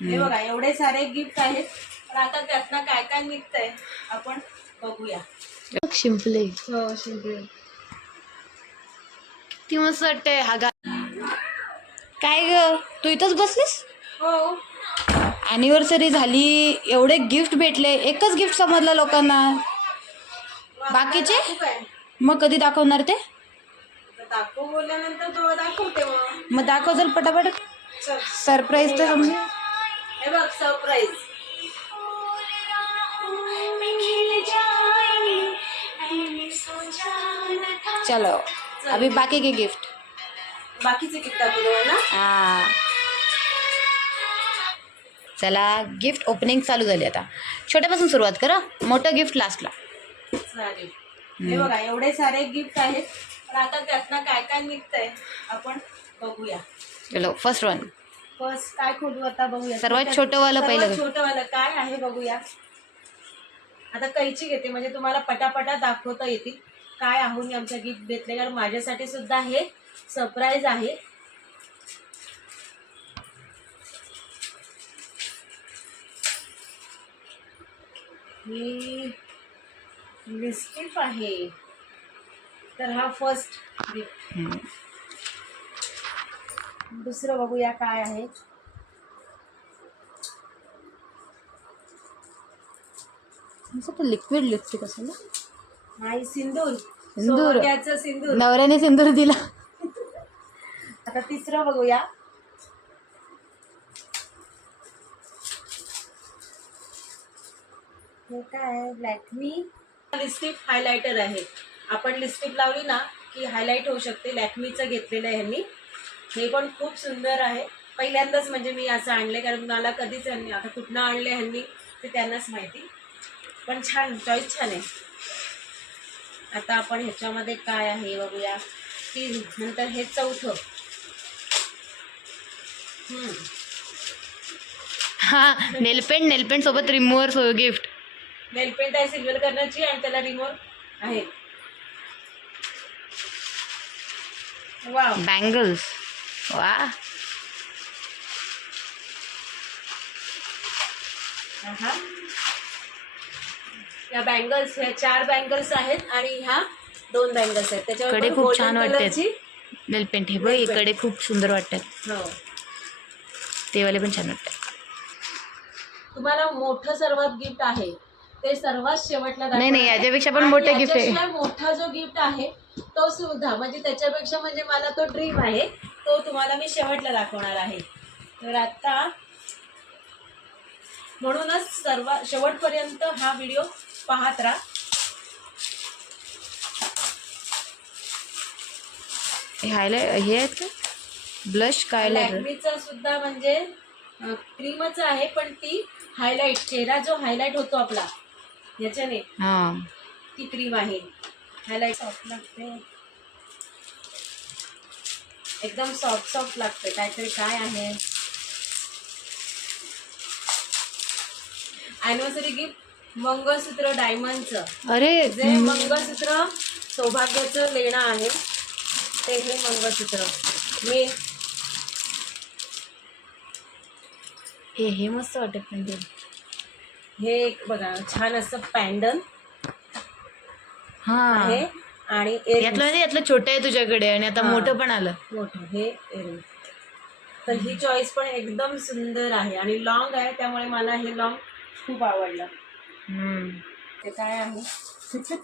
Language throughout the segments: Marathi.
हे बघा एवढे सारे गिफ्ट आहेत. पण आता त्यातनं काय काय निघतंय आपण बघूया. शिंपले. हो शिंपले. ती मस्त वाटते हा गा काय ग? तू इथंच बसलीस? हो. अॅनिव्हर्सरी झाली एवढे गिफ्ट भेटले एकच गिफ्ट समजलं लोकांना. बाकीचे? मग कधी दाखवणार ते? दाखवू बोलल्यानंतर तो दाखवते मग मग दाखव जर पटापट. चल. सरप्राईज तर समजे हे बघ सरप्राईज चलो अभी बाकी के गिफ्ट बाकीचे गिफ्ट हा. चला गिफ्ट ओपनिंग चालू झाली आता. छोट्यापासून सुरुवात करा मोठं गिफ्ट लास्टला चालेल हे बघा एवढे सारे गिफ्ट आहेत. पण आता त्यातनं काय काय निघतंय आपण बघूया. चलो फर्स्ट वन फर्स्ट काय खोलू आता बघूया. सर्वात छोटंवालं पहिलं सर्वात छोटंवालं काय आहे बघूया. आता कैची घेते म्हणजे तुम्हाला पटापटा दाखवता येतील. काय आहो मी आमच्या गिफ्ट घेतले कारण माझ्यासाठी सुद्धा हे सरप्राईज आहे. ही आहे. तर हा फर्स्ट गिफ्ट दुसरं बघूया काय आहे. लिक्विड लिपस्टिक असेल ना? नाही सिंदूर. सिंदूर. सिंदूर. नवऱ्याने सिंदूर दिला. आता तिसरं बघूया हे काय लॅक्मी लिपस्टिक हायलायटर आहे. आपण लिपस्टिक लावली ना की हायलाईट होऊ शकते. लॅक्मीचं घेतलेलं आहे ह्यांनी हे पण खूप सुंदर आहे. पहिल्यांदाच म्हणजे मी असं आणलं कारण मला कधीच ह्यांनी आता कुठनं आणले ह्यांनी ते त्यांनाच माहिती. पण छान चॉईस छान आहे. आता आपण ह्याच्यामध्ये काय आहे बघूया. की नंतर हे चौथं. हा नेलपेंट नेलपेंट सोबत remover so gift. Nail paint आहे सिल्वर कलरची आणि त्याला रिमोट आहे. वाव बँगल्स वा या बँगल्स ह्या चार बँगल्स आहेत आणि ह्या दोन बँगल्स आहेत. त्याच्यावर कडे पण खूप छान वाटतात. कलरची नेलपेंट हे बघ इकडे खूप सुंदर वाटतात. हो. ते वाले पण छान वाटतात. तुम्हाला मोठं सर्वात गिफ्ट आहे. ते सर्वात शेवटला नाही, नाही. याच्यापेक्षा पण मोठं gift आहे. मोठा जो गिफ्ट आहे तो सुद्धा. म्हणजे त्याच्यापेक्षा म्हणजे मला तो ड्रीम आहे. तो तुम्हाला मी शेवटला दाखवणार आहे. तर आता म्हणूनच सर्व शेवटपर्यंत हा व्हिडिओ पाहत राहा. हे आहेत का? ब्लश काय लॅक्मीचं सुद्धा म्हणजे क्रीमच आहे पण ती हायलाइट चेहरा जो हायलाइट होतो आपला याच्याने ती क्रीम आहे. हायलाइट सॉफ्ट लागते. एकदम सॉफ्ट सॉफ्ट लागते काहीतरी काय आहे? अॅनिव्हर्सरी गिफ्ट मंगळसूत्र डायमंडचं अरे जे मंगळसूत्र सौभाग्याचं लेणं आहे ते हे मंगळसूत्र. मी हे हे मस्त वाटत ते. हे एक बघा छान असं पॅन्डल हा. आहे. आणि. यातलं म्हणजे यातलं छोटं आहे तुझ्याकडे आणि आता. मोठं पण आलं. मोठं हे earring. तर ही चॉईस पण एकदम सुंदर आहे आणि लॉंग आहे त्यामुळे मला हे लॉंग खूप आवडलं. हम्म. ते काय आहे?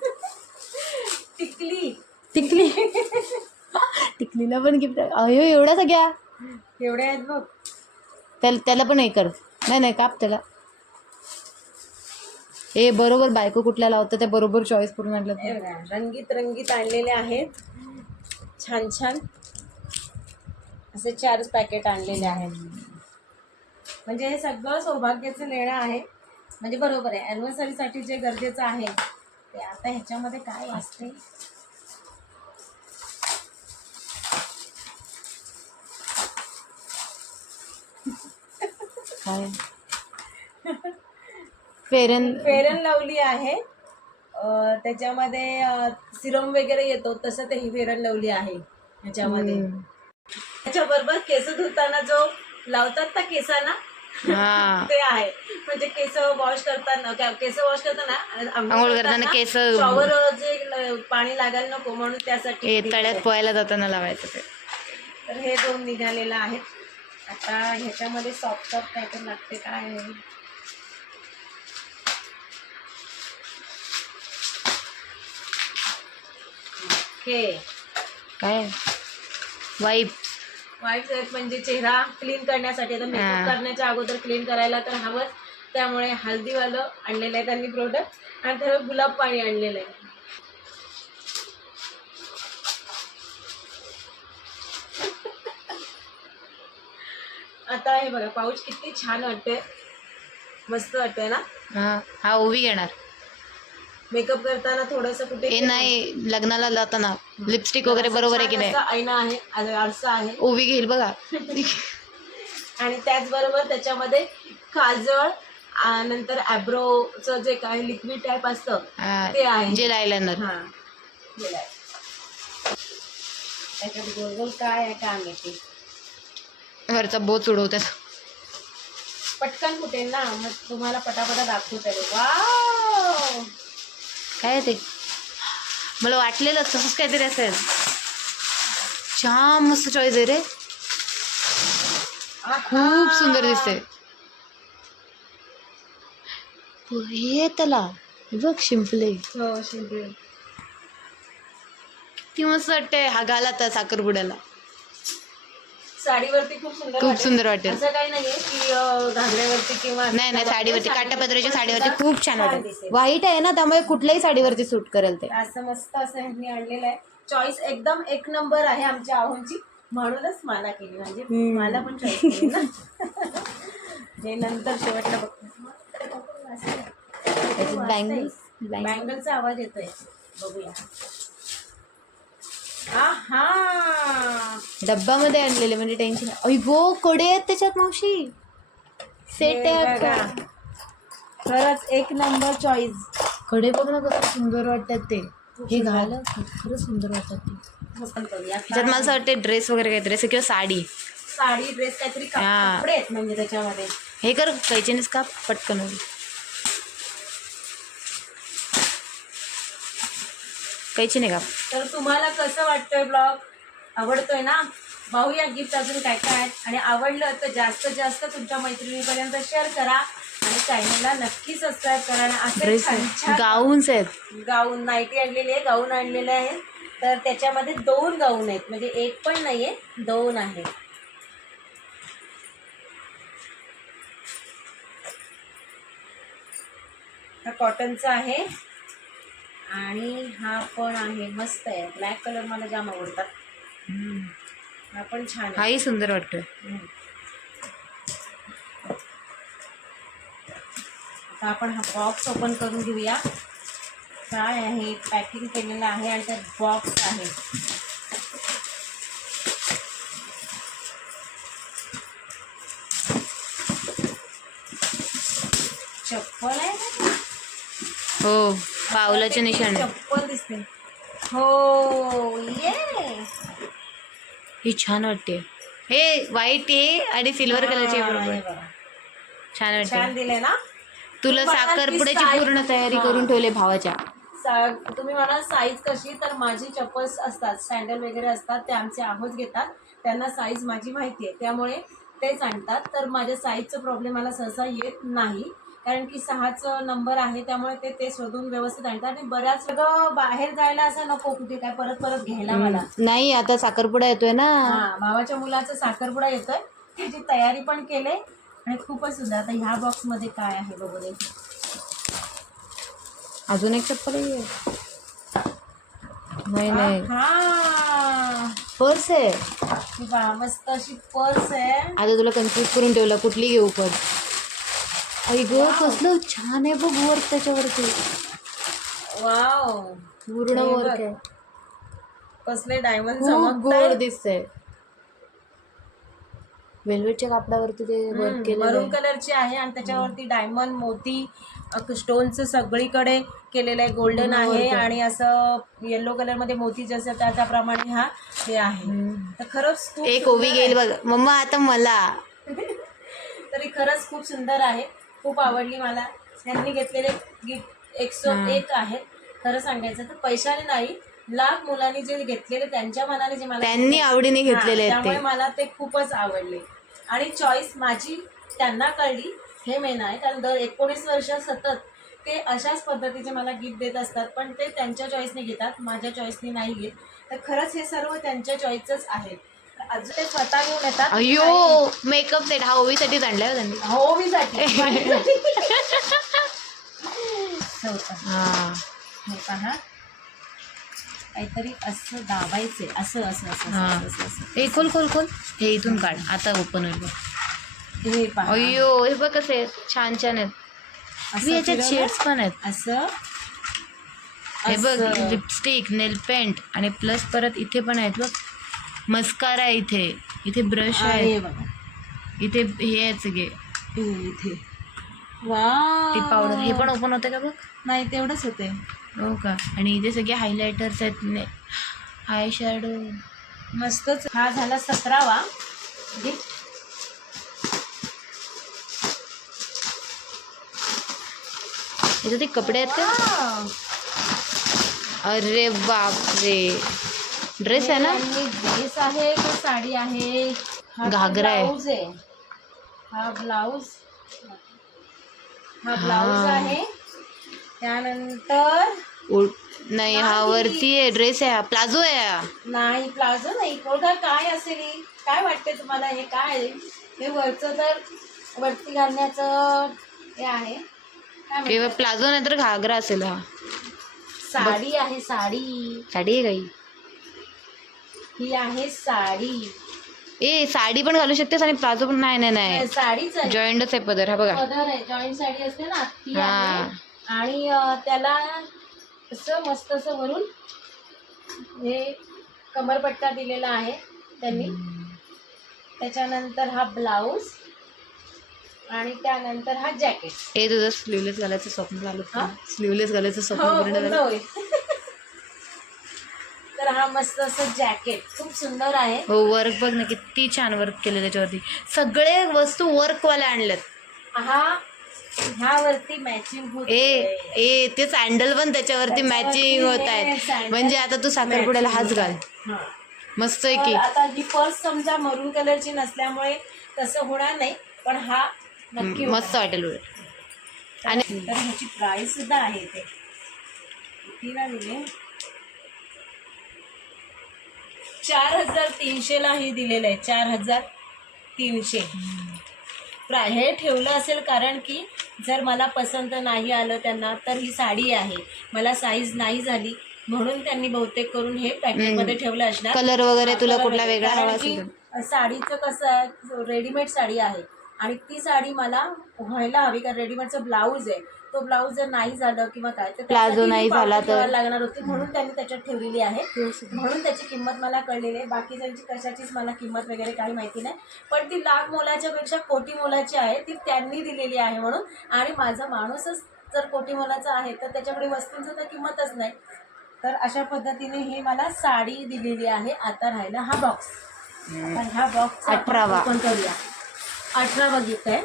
टिकली. टिकली. टिकलीला पण गिफ्ट अयो एवढा सगळ्या. एवढे आहेत बघ. त्याला त्याला पण हे कर. नाही नाही काप त्याला. हे बरोबर बायको कुठल्या लावतं त्या बरोबर चॉईस करून आणलं रंगीत रंगीत आणलेले आहेत. छान छान असे चारच पॅकेट आणलेले आहेत. म्हणजे हे सगळं सौभाग्याचं लेणं आहे. म्हणजे बरोबर आहे अॅनिव्हर्सरीसाठी जे गरजेचं आहे ते आता ह्याच्यामध्ये काय वाचते काय? फेरन. फेरन लवली आहे. अं, त्याच्यामध्ये सिरम वगैरे येतो तसं ते ही फेरन लवली आहे ह्याच्यामध्ये. त्याच्याबरोबर केस धुताना जो लावतात ना केसांना हा. ते आहे. म्हणजे केस वॉश करताना क्या- केस वॉश करताना आणि आंघोळ करताना केस- शॉवर जे ल- पाणी लागायला नको म्हणून त्यासाठी हे तळ्यात. पोहायला जाताना लावायचं ते. तर हे दोन निघालेलं आहेत. आता ह्याच्यामध्ये सॉफ्ट सॉफ्ट काहीतरी लागते काय आहे? हे. काय? वाईप वाईट आहेत म्हणजे चेहरा क्लीन करण्यासाठी. आता मेकअप. करण्याच्या अगोदर क्लीन करायला तर हवंच. त्यामुळे हल्दीवालं आणलेलं आहे त्यांनी प्रोडक्ट आणि त्याला गुलाब पाणी आणलेलं आहे. आता हे बघा पाऊच किती छान वाटते मस्त वाटतंय ना? हा हा ओवी घेणार. मेकअप करताना थोडस कुठे हे नाही लग्नाला जाताना. लिपस्टिक वगैरे बरोबर आहे की नाही? असा आईना आहे आ- आरसा आहे. ओवी घेईल बघा. आणि त्याचबरोबर त्याच्यामध्ये काजळ आ, नंतर ॲब्रोचं जे काय लिक्विड टाईप असतं ते आहे. जेल आयलाइनर हा गेलाय. त्याच्यात गोल गोल काय आहे काय माहिती? वरचा बोच उडवतात पटकन कुठे ना मग तुम्हाला पटापटा दाखवता. वाव! काय ते? मला वाटलेलं तसंच काहीतरी असेल. छान मस्त चॉईस आहे रे. खूप सुंदर दिसते हे त्याला. बघ शिंपले. हो शिंपले. ती मस्त वाटते हा घाला आता साखरपुड्याला. साडीवरती खूप सुंदर खूप. सुंदर वाटेल. असं काही नाहीये की अं, घागऱ्यावरती किंवा नाही नाही साडीवरती काटापदराच्या साडीवरती खूप छान वाटेल. व्हाईट आहे ना त्यामुळे कुठल्याही साडीवरती सूट करेल ते. असं मस्त असं ह्यांनी आणलेलं आहे. चॉईस एकदम एक नंबर आहे आमच्या आहोंची. म्हणूनच मला केली. म्हणजे. मला पण चॉईस ना. हे नंतर शेवटला बघतो त्याच्यात बँगल्स बँगलचा आवाज येतोय. बघूया. डब्बामध्ये आणलेले म्हणजे टेन्शन अय गो कडे आहेत त्याच्यात मावशी? सेट आहे. अक्का. खरंच एक नंबर चॉईसकडे बघ ना कसं सुंदर वाटतात ते. हे घाल. खरंच सुंदर वाटतात ते. त्याच्यात मला असं वाटते ड्रेस वगैरे काहीतरी असं किंवा साडी. साडी ड्रेस काहीतरी कप- हा. कपडे आहेत म्हणजे त्याच्यामध्ये. हे कर कैचीनेच का पटकन होईल कैचीने का? तर तुम्हाला कसं वाटतंय ब्लॉग? आवडतोय ना? पाहूया गिफ्ट अजून काय काय आहेत. आणि आवडलं तर जास्तीत जास्त तुमच्या मैत्रिणीपर्यंत शेअर करा. आणि चॅनलला नक्की सबस्क्राईब करा. आणि असे गाऊन्स आहेत. गाऊन नाईटी आणलेली आहे गाऊन आणलेले आहे तर त्याच्यामध्ये दोन गाऊन आहेत. म्हणजे एक पण नाही आहे दोन आहेत. हा कॉटनचा आहे. आणि हा पण आहे मस्त आहे. ब्लॅक कलर मला जाम आवडतात. हा पण छान आहे. हाही सुंदर वाटतोय. हम्म. आता आपण हा बॉक्स ओपन करून घेऊया. काय आहे? पॅकिंग केलेलं आहे आणि त्यात बॉक्स आहे. चप्पल आहे का? हो. पावलाचे निशाणे. चप्पल दिसते. हो ये ही छान वाटते. हे व्हाईट आहे आणि सिल्वर कलरची बरोबर. छान वाटते. छान दिले ना? तुला तुम्हाला ती साखरपुड्याची size- पूर्ण तयारी. करून ठेवले भावाच्या. सा- तुम्ही म्हणाल साईज कशी तर माझी चप्पल्स असतात सँडल वगैरे असतात ते आमचे आहोत घेतात. त्यांना साईज माझी माहिती आहे. त्यामुळे तेच आणतात. तर माझ्या साईजचं प्रॉब्लेम मला सहसा येत नाही. कारण की सहाचं नंबर आहे त्यामुळे ते ते शोधून व्यवस्थित आणतात. आणि बऱ्याच सगळं बाहेर जायला असं नको कुठे काय परत परत घ्यायला मला. नाही आता साखरपुडा येतोय ना. हा भावाच्या मुलाचा साखरपुडा येतोय. त्याची तयारी पण केले आणि खूपच सुद्धा आता ह्या बॉक्समध्ये काय आहे बघू दे. अजून एक चप्पल आहे. नाही नाही. हा. पर्स आहे. वा मस्त अशी पर्स आहे. आता तुला कन्फ्यूज करून ठेवलं. कुठली घेऊ पण? आई ग कसलं छान आहे बघ वर्क त्याच्यावरती. वाव पूर्ण हे वर्क बघ. आहे कसले डायमंड खूप गोड दिसतंय. वेल्वेटच्या कापडावरती ते वर्क केलेलं मरून आहे. कलरची आहे आणि त्याच्यावरती डायमंड मोती स्टोनचं सगळीकडे केलेलं आहे. गोल्डन पूर्ण आहे work आहे. आणि असं येलो कलरमध्ये मोती जसं त्या त्याप्रमाणे हा हे आहे. हम्म. तर खरंच खूप एक सुंदर ओवी आहे. घेईल बघ. मम्मा आता मला. तरी खरंच खूप सुंदर आहे. खूप आवडली मला. त्यांनी घेतलेले गिफ्ट एकशे हा. एक आहेत. खरं सांगायचं तर पैशाने नाही लाख मुलांनी जे घेतलेले त्यांच्या मनाने जे मला त्यांनी आवडीने घेतलेले आहेत त्यामुळे मला ते खूपच आवडले. आणि चॉईस माझी त्यांना कळली हे मेन आहे. कारण दर एकोणीस वर्ष सतत ते अशाच पद्धतीचे मला गिफ्ट देत असतात. पण ते त्यांच्या चॉईसने घेतात माझ्या चॉईसने नाही घेत. तर खरंच हे सर्व त्यांच्या चॉईसच आहे अजून ते स्वतः घेऊन येतात. अयो मेकअप सेट हा ओवीसाठीच आणलाय हो त्यांनी. हो मी साठी. हा. हे पहा काहीतरी असं दाबायचंय. असं असं असं हा. असं असं असं. हे खोल खोल खोल. हे इथून काढ. आता ओपन होईल बघ. हे पहा. अयो हे बघ कसे. छान छान आहेत. असं मी याच्यात फिरवलं. शेड्स पण आहेत. असं. हे बघ असं. लिपस्टिक नेल पेंट आणि प्लस परत इथे पण आहेत बघ. मस्कारा आहे इथे. इथे ब्रश आहे आहे बघा. इथे हे आहेत सगळे. हे इथे. वा पावडर हे पण ओपन होते का बघ? नाही तेवढंच होते. हो का? आणि इथे सगळे हायलायटर्स आहेत. आय शॅडो मस्तच. हा झाला सतरावा. याच्यात ते कपडे आहेत का. अरे बापरे. ड्रेस आहे ना ड्रेस आहे की साडी आहे हा घागरा आहे. हा ब्लाऊज हा. ब्लाऊज आहे त्यानंतर नाही हा. वरती आहे ड्रेस आहे हा प्लाझो आहे हा नाही प्लाझो नाही बघा काय असेल हे? काय वाटते तुम्हाला हे काय आहे? हे वरचं तर वरती घालण्याचं हे आहे काय किंवा? प्लाझो नाही तर घागरा असेल हा साडी आहे साडी साडी आहे काही ही आहे साडी. ए साडी पण घालू शकतेस आणि प्लाझो पण नाही नाही नाही. साडीच आहे. जॉईंटच आहे पदर हा बघा. पदर आहे. जॉईंट साडी असते ना ती हा. आणि अं, त्याला असं मस्त असं वरून हे कमरपट्टा दिलेला आहे त्यांनी. त्याच्यानंतर हा ब्लाऊज आणि त्यानंतर हा जॅकेट. ए तुझं स्लीवलेस घालायचं स्वप्न झालं हा? स्लीवलेस घालायचं स्वप्न हो पूर्ण झालं. तर हा मस्त असं जॅकेट खूप सुंदर आहे. हो वर्क बघ ना किती छान वर्क केलं त्याच्यावरती. सगळे वस्तू वर्कवाले आणल्यात. हा ह्यावरती मॅचिंग होत ए ए ते सँडल पण त्याच्यावरती मॅचिंग होत आहेत. म्हणजे आता तू साखरपुड्याला हाच घाल. हा. मस्त आहे की आता ही पर्स समजा मरून कलरची नसल्यामुळे तसं होणार नाही पण हा नक्की मस्त वाटेल. आणि ह्याची प्राइस सुद्धा आहे ना दिले चार हजार तीनशेला हे दिलेलं आहे चार हजार तीनशे प्रा- हे ठेवलं असेल कारण की जर मला पसंत नाही आलं त्यांना तर ही साडी आहे मला साईज नाही झाली म्हणून त्यांनी बहुतेक करून हे पॅकेटमध्ये ठेवलं असणार कलर वगैरे तुला कुठला. वेगळा. साडीचं कसं रेडीमेड साडी आहे आणि ती साडी मला व्हायला हवी कारण रेडीमेडचं ब्लाऊज आहे. तो ब्लाऊज जर नाही झालं किंवा काय तर ही नाही झाला तर. लागणार होती. म्हणून त्यांनी त्याच्यात ठेवलेली आहे. म्हणून त्याची किंमत मला कळलेली आहे. बाकी त्यांची कशाचीच मला किंमत वगैरे काही माहिती नाही. पण ती लाख मोलाच्या पेक्षा कोटी मोलाची आहे ती त्यांनी दिलेली आहे म्हणून. आणि माझा माणूसच जर कोटी मोलाचा आहे तर त्याच्याकडे वस्तूंचं तर किंमतच नाही. तर अशा पद्धतीने ही मला साडी दिलेली आहे. आता राहिला हा बॉक्स ह्या बॉक्स अठरावा. करूया. अठरावा गिफ्ट आहे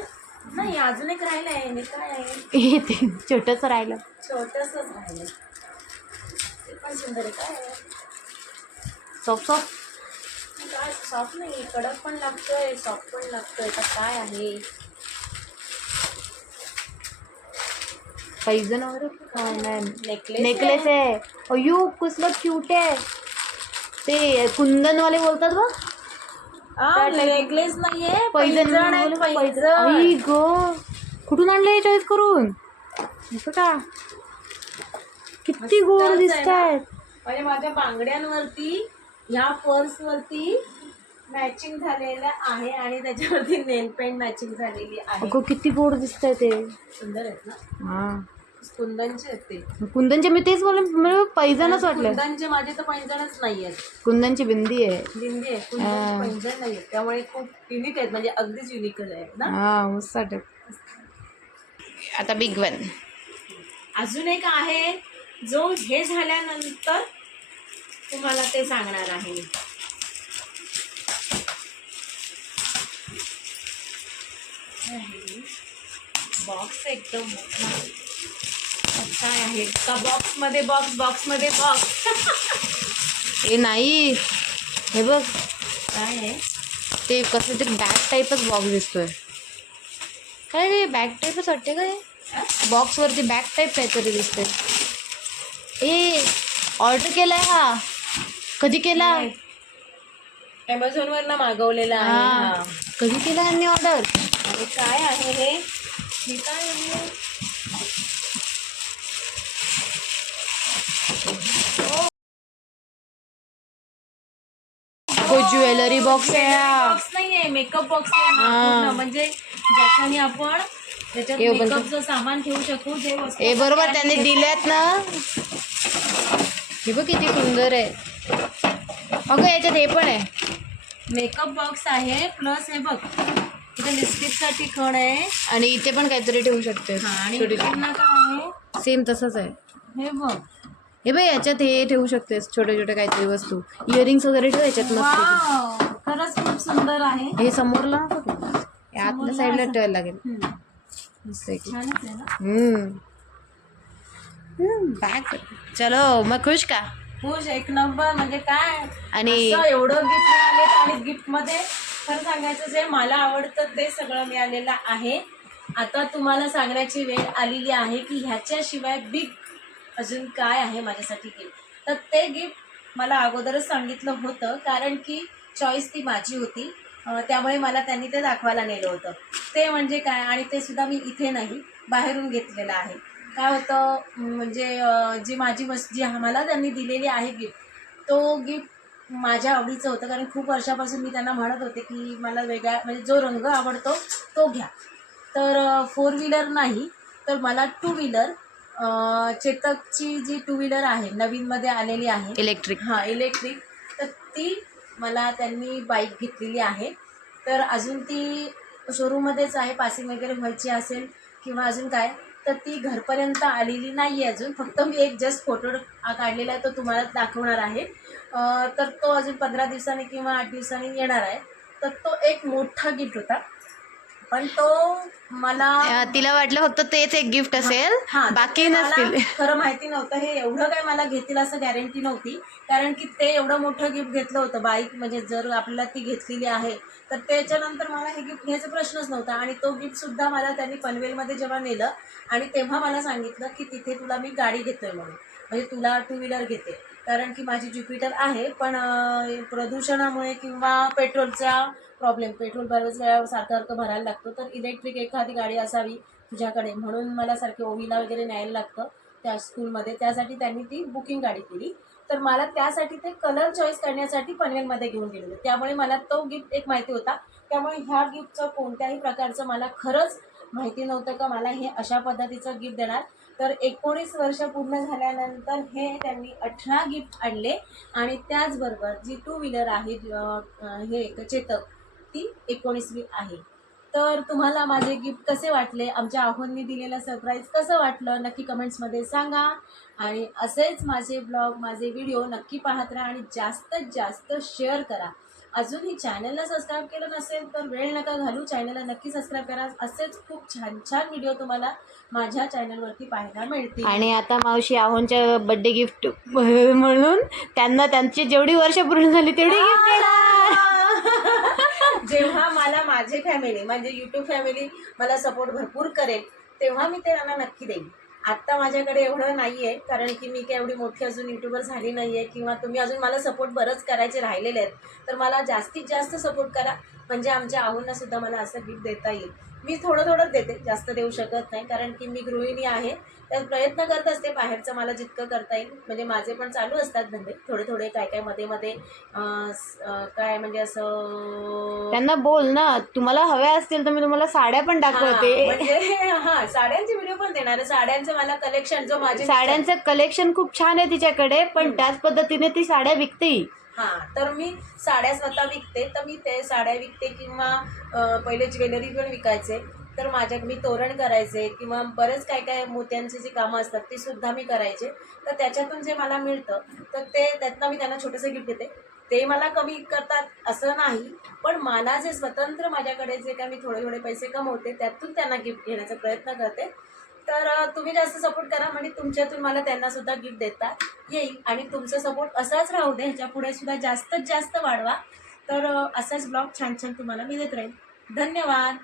नाही अजून एक राहिलं आहे हे काय आहे ते छोटंच राहिलं. छोटंसंच राहिलं ते पण सुंदर आहे काय? आहे? सॉफ्ट सॉफ्ट काय सॉफ्ट नाही कडक पण लागतोय सॉफ्ट पण लागतोय तर काय आहे? पैजन वगैरे काय नाही. नेकलेस नेकलेस आहे. अयो कसलं क्यूट आहे. ते कुंदनवाले बोलतात बघ. नेकलेस नाहीये पैजण पैजण आहे बोलतात, पैजण. आई ग कुठून आणलंय चॉईस करून? असं का? किती गोड आहे दिसत? आहेत म्हणजे माझ्या बांगड्यांवरती ह्या पर्स वरती मॅचिंग झालेलं आहे आणि त्याच्यावरती नेल पेंट मॅचिंग झालेली आहे. अगं किती गोड दिसत आहे ते. सुंदर आहेत ना? हा. कुंदनचे आहेत ते. कुंदनचे मी तेच बोल मला पैजनच वाटलं. कुंदनचे माझे तर पैंजणच नाही आहेत कुंदनची बिंदी आहे. लिंबी आहे. कुंदनचे पैंजण नाही आहेत त्यामुळे खूप युनिक आहेत. म्हणजे अगदीच युनिकच आहेत ना? हा आता बिग वन अजून एक आहे जो हे झाल्यानंतर तुम्हाला ते सांगणार आहे. बॉक्स एकदम मोठा काय आहे? का बॉक्समध्ये बॉक्स बॉक्समध्ये बॉक्स ए नाही. हे बघ. काय आहे? ते कसं तरी बॅग टाईपच बॉक्स दिसतोय. काय रे बॅग टाईपच वाटते काय? बॉक्सवरती बॅग टाईप काहीतरी दिसतंय. ए ऑर्डर केलाय हा. कधी केला? अमेझॉन वर ना मागवलेला आहे हा. हा. कधी केला यांनी ऑर्डर आणि काय आहे हे? हे काय आहे? ज्वेलरी बॉक्स आहे. बॉक्स नाहीये मेकअप बॉक्स. म्हणजे ज्याच्याने आपण त्याच्यात हे मेकअपचं सामान ठेवू शकू जे वस्तू बरोबर त्यांनी दिल्यात ना. हे बघ किती सुंदर आहे. अगं याच्यात हे पण आहे. मेकअप बॉक्स आहे प्लस हे बघ इथे लिपस्टिकसाठी खण आहे. आणि इथे पण काहीतरी ठेवू शकते हा, आणि काय आहे? सेम तसंच आहे. हे बघ. हे बघ याच्यात हे ठेवू शकतेस छोटे छोटे काहीतरी वस्तू. इयरिंग्स वगैरे ठेव याच्यात मस्त वाव, खरंच खूप सुंदर आहे. हे समोरला नको ठेवू. हे आतल्या साईडला. ठेवायला लागेल. हम्म, मस्त आहे की. छानच आहे ना? हम्म. बॅग चलो मग खुश का? खुश एक नंबर म्हणजे काय? आणि असं एवढं गिफ्ट मिळाले आणि गिफ्टमध्ये खरं सांगायचं जे मला आवडतं ते सगळं मिळालेलं आहे. आता तुम्हाला सांगण्याची वेळ आलेली आहे की ह्याच्याशिवाय बिग अजून काय आहे माझ्यासाठी गिफ्ट तर ते गिफ्ट मला अगोदरच सांगितलं होतं कारण की चॉईस ती माझी होती. त्यामुळे मला त्यांनी ते दाखवायला नेलं होतं. ते म्हणजे काय? आणि ते सुद्धा मी इथे नाही बाहेरून घेतलेलं आहे. काय होतं म्हणजे जी माझी वस्तू जी मला त्यांनी दिलेली आहे गिफ्ट तो गिफ्ट माझ्या आवडीचं होतं. कारण खूप वर्षापासून मी त्यांना म्हणत होते की मला वेगळा म्हणजे जो रंग आवडतो तो घ्या. तर फोर व्हीलर नाही तर मला टू व्हीलर चेतकची जी टू व्हीलर आहे नवीनमध्ये आलेली आहे. इलेक्ट्रिक हां इलेक्ट्रिक तर ती मला त्यांनी बाईक घेतलेली आहे. तर अजून ती शोरूममध्येच आहे पासिंग वगैरे व्हायची असेल किंवा अजून काय तर ती घरपर्यंत आलेली नाही आहे अजून. फक्त मी एक जस्ट फोटो काढलेला आहे तो तुम्हाला दाखवणार आहे. अं, तर तो अजून पंधरा दिवसांनी किंवा आठ दिवसांनी येणार आहे. तर तो एक मोठा गिफ्ट होता. पण तो मला तिला वाटलं फक्त तेच एक गिफ्ट असेल. बाकी नसतील. खरं माहिती नव्हतं हे एवढं काय मला घेतील असं गॅरंटी नव्हती. कारण की ते एवढं मोठं गिफ्ट घेतलं होतं बाईक म्हणजे जर आपल्याला ती घेतलेली आहे तर त्याच्यानंतर मला हे गिफ्ट घ्यायचा प्रश्नच नव्हता. आणि तो गिफ्ट सुद्धा मला त्यांनी पनवेलमध्ये जेव्हा नेलं आणि तेव्हा मला सांगितलं की तिथे तुला मी गाडी घेतोय म्हणून. म्हणजे तुला टू व्हीलर घेते. कारण की माझी ज्युपिटर आहे पण प्रदूषणामुळे किंवा पेट्रोलचा प्रॉब्लेम पेट्रोल बऱ्याच वेळा सारखं सारखं भरायला लागतो तर इलेक्ट्रिक एखादी गाडी असावी तुझ्याकडे म्हणून मला सारखे ओवीला वगैरे न्यायला लागतं त्या स्कूलमध्ये त्यासाठी त्यांनी ती बुकिंग गाडी केली. तर मला त्यासाठी ते कलर चॉईस करण्यासाठी पनवेलमध्ये घेऊन गेले होते. त्यामुळे मला तो गिफ्ट एक माहिती होता. त्यामुळे ह्या गिफ्टचं कोणत्याही प्रकारचं मला खरंच माहिती नव्हतं का मला हे अशा पद्धतीचं गिफ्ट देणार. तर एकोणीस वर्ष पूर्ण झाल्यानंतर हे त्यांनी अठरा गिफ्ट आणले आणि त्याचबरोबर जी टू व्हीलर आहे हे चेतक ती एकोणीसवी आहे. तर तुम्हाला माझे गिफ्ट कसे वाटले? आमच्या आहोंनी दिलेलं सरप्राईज कसं वाटलं? नक्की कमेंट्समध्ये सांगा. आणि असेच माझे ब्लॉग माझे व्हिडिओ नक्की पाहत राहा आणि जास्तीत जास्त शेअर करा. अजूनही चॅनलला सबस्क्राईब केलं नसेल तर वेळ नका घालू. चॅनलला नक्की सबस्क्राईब करा. असेच खूप छान छान व्हिडिओ तुम्हाला माझ्या चॅनलवरती पाहायला मिळतील. आणि आता मावशी आहोंच्या बर्थडे गिफ्ट म्हणून त्यांना त्यांची जेवढी वर्ष पूर्ण झाली तेवढी गिफ्ट देणार. जेव्हा मला माझे फॅमिली म्हणजे युट्यूब फॅमिली मला सपोर्ट भरपूर करेल तेव्हा मी ते त्यांना नक्की देईन. आत्ता माझ्याकडे एवढं नाही आहे कारण की मी काय एवढी मोठी अजून युट्यूबर झाली नाही आहे किंवा तुम्ही अजून मला सपोर्ट बरंच करायचे राहिलेले आहेत तर मला जास्तीत जास्त सपोर्ट करा. म्हणजे आमच्या आहोंना सुद्धा मला असं गिफ्ट देता येईल. मी थोडं थोडंच देते जास्त देऊ शकत नाही कारण की मी गृहिणी आहे. त्यात प्रयत्न करत असते बाहेरचं मला जितकं करता येईल. म्हणजे माझे पण चालू असतात धंदे. थोडे थोडे काय काय मध्ये मध्ये काय म्हणजे असं त्यांना बोल ना. तुम्हाला हव्या असतील तर मी तुम्हाला साड्या पण दाखवते. म्हणजे हा साड्यांचे व्हिडिओ पण देणार आहे. साड्यांचं मला कलेक्शन जो माझे साड्यांचं कलेक्शन खूप छान आहे तिच्याकडे पण त्याच पद्धतीने ती साड्या विकते. हां तर मी साड्या स्वतः विकते. तर मी ते साड्या विकते किंवा पहिले ज्वेलरी पण विकायचे. तर माझ्या मी तोरण करायचे किंवा बरेच काय काय मोत्यांची जी कामं असतात ती सुद्धा मी करायचे. तर त्याच्यातून जे मला मिळतं तर ते त्यातनं मी त्यांना छोटंसं गिफ्ट देते. ते मला कमी करतात असं नाही पण मला जे स्वतंत्र माझ्याकडे जे काय मी थोडे थोडे पैसे कमवते त्यातून त्यांना गिफ्ट घेण्याचा प्रयत्न करते. तर तुम्ही जास्त सपोर्ट करा म्हणजे तुमच्यातून मला त्यांना सुद्धा गिफ्ट देता येईल. आणि तुमचा सपोर्ट असाच राहू दे. ह्याच्या पुढे सुद्धा जास्तीत जास्त वाढवा. तर असाच ब्लॉग छान छान तुम्हाला मी देत राहील धन्यवाद.